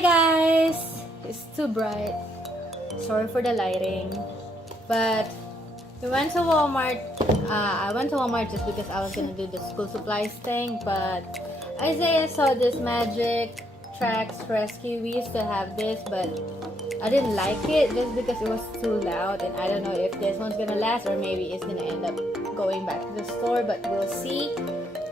guys! It's too bright. Sorry for the lighting. But we went to Walmart. I went to Walmart just because I was gonna do the school supplies thing. But Isaiah saw this Magic Tracks Rescue. We used to have this, but I didn't like it just because it was too loud. And I don't know if this one's gonna last or maybe it's gonna end up going back to the store. But we'll see.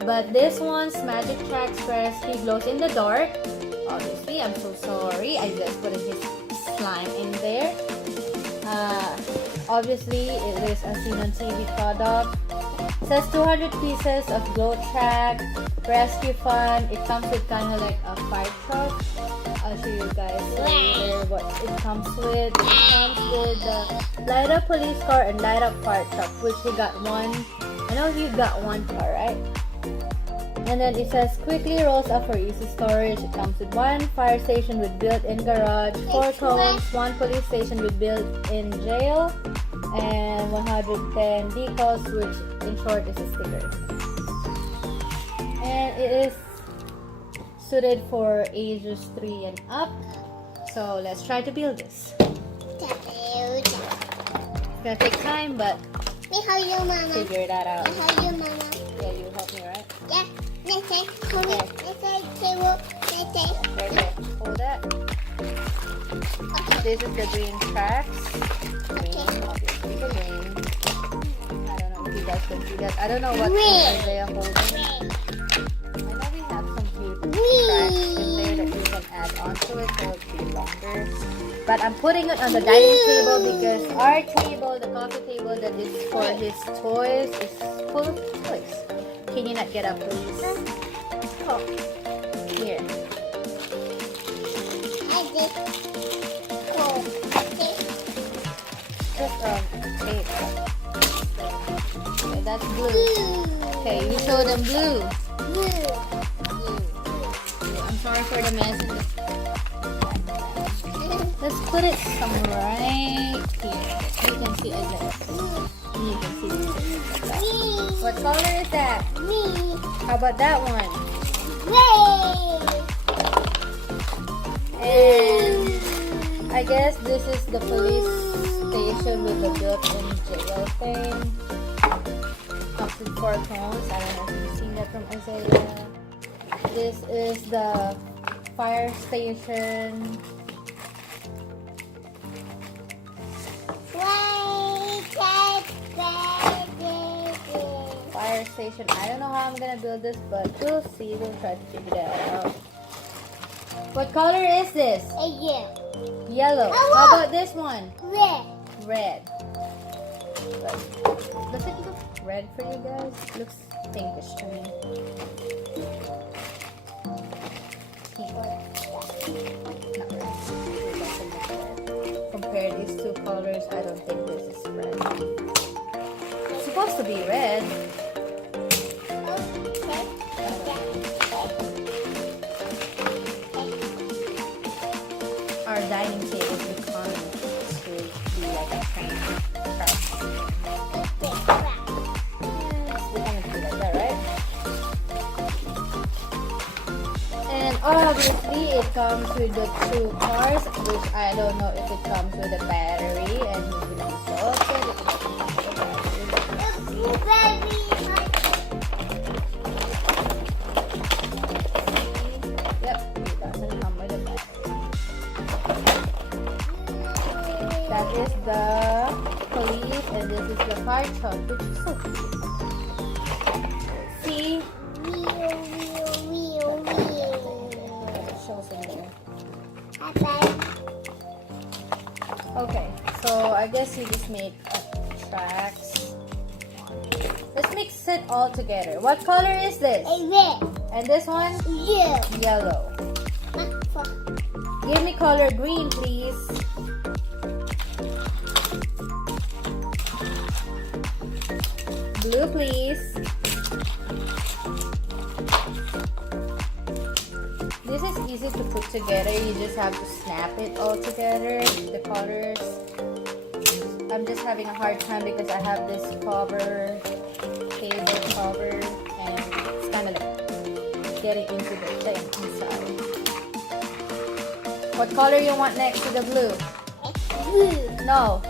But this one's Magic Tracks Rescue glows in the dark. Obviously, I'm so sorry. I just put his slime in there. Obviously, it is a seen on TV product. It says 200 pieces of glow track, rescue fun. It comes with kind of like a fire truck. I'll show you guys later what it comes with. It comes with the light up police car and light up fire truck, which we got one. I know you got one car, right? And then it says quickly rolls up for easy storage. It comes with one fire station with built-in garage, 4 cones, 1 police station with built-in jail, and 110 decals, which in short is a sticker. And it is suited for ages 3 and up. So let's try to build this. It's gonna take time, but figure that out. Yeah, you help me, right? Yeah. Okay. Hold that. This is the green tracks. Green, obviously the green. I don't know if you guys can see that. I don't know what Isaiah holding. I know we have some cute tracks in there that you can add onto it so it'll be longer. But I'm putting it on the dining table because our table, the coffee table that is for his toys, is full of toys. Can you not get up, please? Oh, here. Just tape. Okay, that's blue. Okay, you show them blue. Blue. I'm sorry for the mess. Let's put it somewhere right here. You can see it there. You can see it. What color is that? How about that one? And I guess this is the police station with the built-in jail thing. Comes with 4 cones. I don't know if you've seen that from Isaiah. This is the fire station. Fire station. I don't know how I'm gonna build this, but we'll see. We'll try to figure that out. What color is this? Yellow. How about this one? Red. Does it look red for you guys? It looks pinkish to me. Not red. It doesn't look red. Compare these 2 colors, I don't think this is red. It's supposed to be red. Our dining table is becoming to be like a train track. It's becoming to be like that, right? And obviously it comes with the 2 cars, which I don't know if it comes with a battery, and he's gonna be so upset if it doesn't come with a battery. Yep, it doesn't come with a battery. That is the police, and this is the fire truck, which is so cute. See? It shows in there. Okay, so I guess you just make tracks. Let's mix it all together. What color is this? And this one? Yellow. Give me color green, please. Blue, please. This is easy to put together. You just have to snap it all together, the colors. I'm just having a hard time because I have this cover, table cover, and it's kind of like getting into the thing inside. What color you want next to the blue? Blue. No.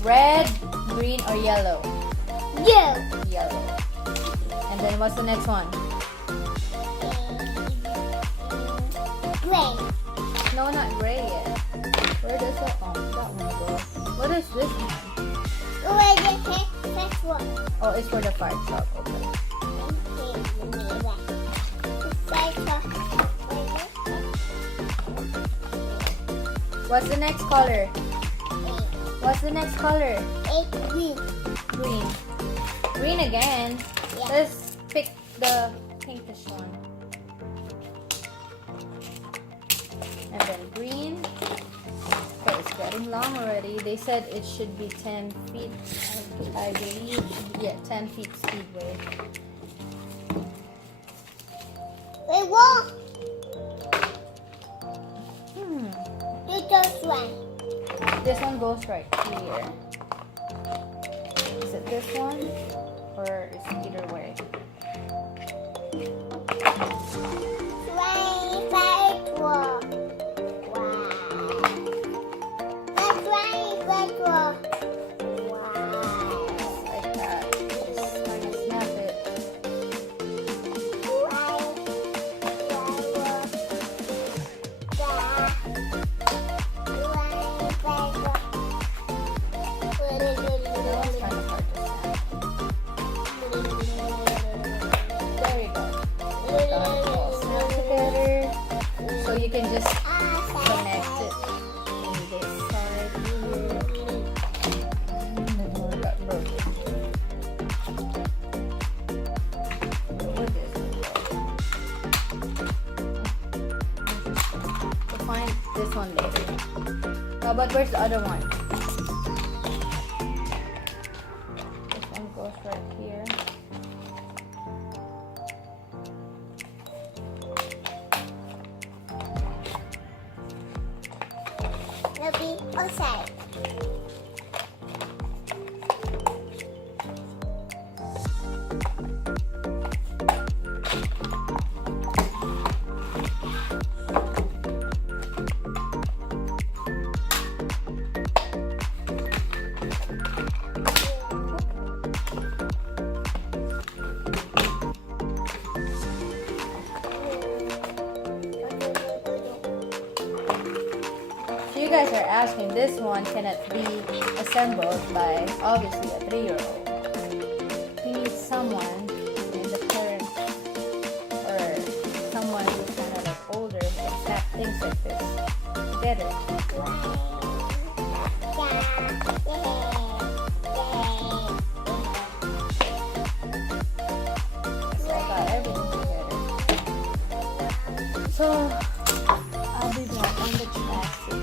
Red, green, or yellow? Yellow. Yellow. And then what's the next one? Gray. No, not gray yet. Where does that, oh, that one go? What is this one? Where the first one? Oh, it's for the fire truck. Okay. What's the next color? What's the next color? Green. Green. Green again. Yeah. Let's pick the pinkish one. And then green. Okay, it's getting long already. They said it should be 10 feet. I believe, yeah, 10 feet speedway. Wait, what? This one. This one goes right here. Is it this one? Or is it either way? 25. Wow. That's 25. Wow. Like that. Just kind of snap it. That one's kind of hard to snap. There you go. Got it all snapped together. So you can just connect it on this side here. And then one got broken. Where did it go? We'll find this one later. Oh, but where's the other one? This one goes right here. It'll be outside. So you guys are asking, this one cannot be assembled by obviously a 3-year-old. He needs someone in the parent or someone who's kind of like older who can snap things like this together. So I got everything together. So I'll be back on the plastic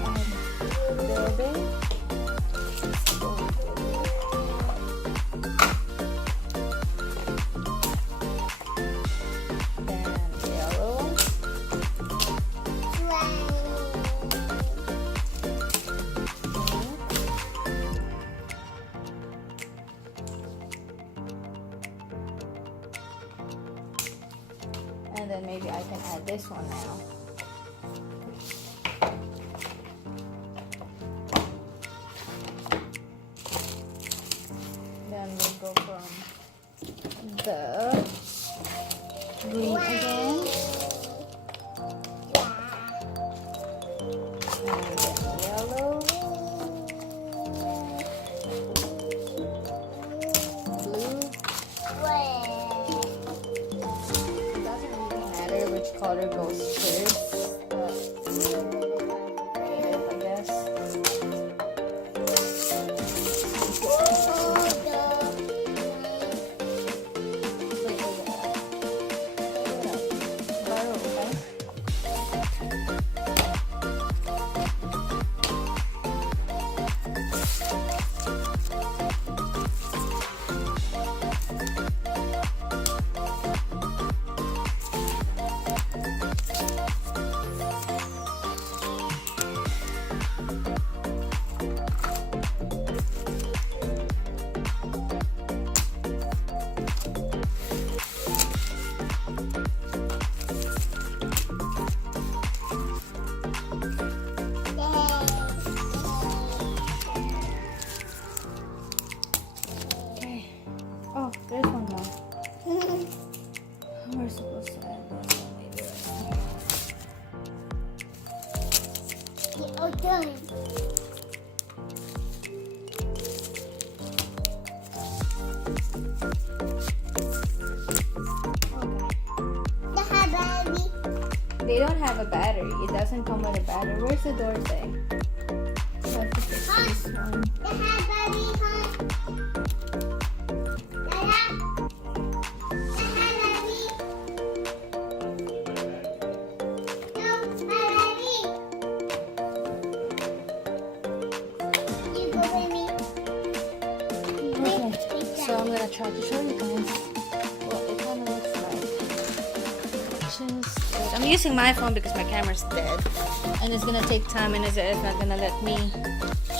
building. Then yellow. And then maybe I can add this one now. Then we'll go from the green again. And then yellow. Blue. It doesn't really matter which color goes first. But I guess. Oh, done. The baby. They don't have a battery. It doesn't come with a battery. Where's the door thing? I have to fix this one. The baby, huh? Dada. The baby. No, baby. You go with me. Okay. So I'm gonna try to show you guys what it kind of looks like. I'm using my phone because my camera's dead, and it's gonna take time, and it's not gonna let me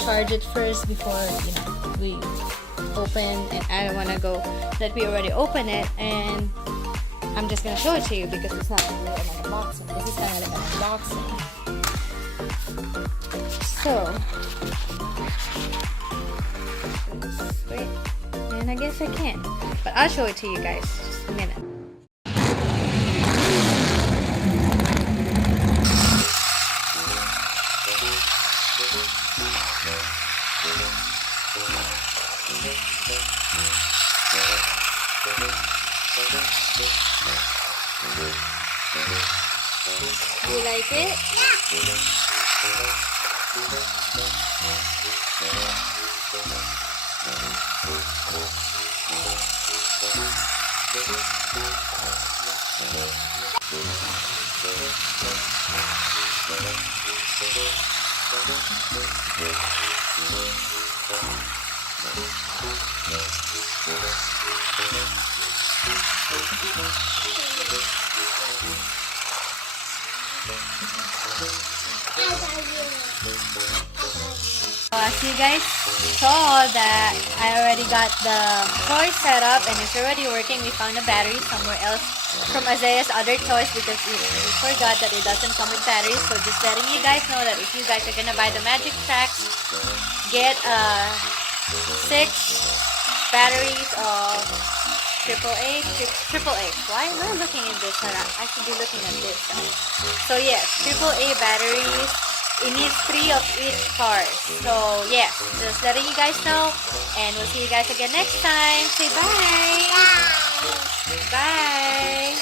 charge it first before we open. And I don't wanna go that we already open it, and I'm just gonna show it to you because it's not really an unboxing. This is kind of like an unboxing. So. Wait, and I guess I can't, but I'll show it to you guys just a minute. You like it? As you guys saw that I already got the toy set up and it's already working. We found a battery somewhere else from Isaiah's other toys because we forgot that it doesn't come with batteries. So just letting you guys know that if you guys are gonna buy the Magic Tracks, get 6 batteries of triple A. Why am I looking at this? I should be looking at this side. So yes, AAA batteries. It needs 3 of each car. So yes, just letting you guys know, and we'll see you guys again next time. Say bye. Bye. Bye.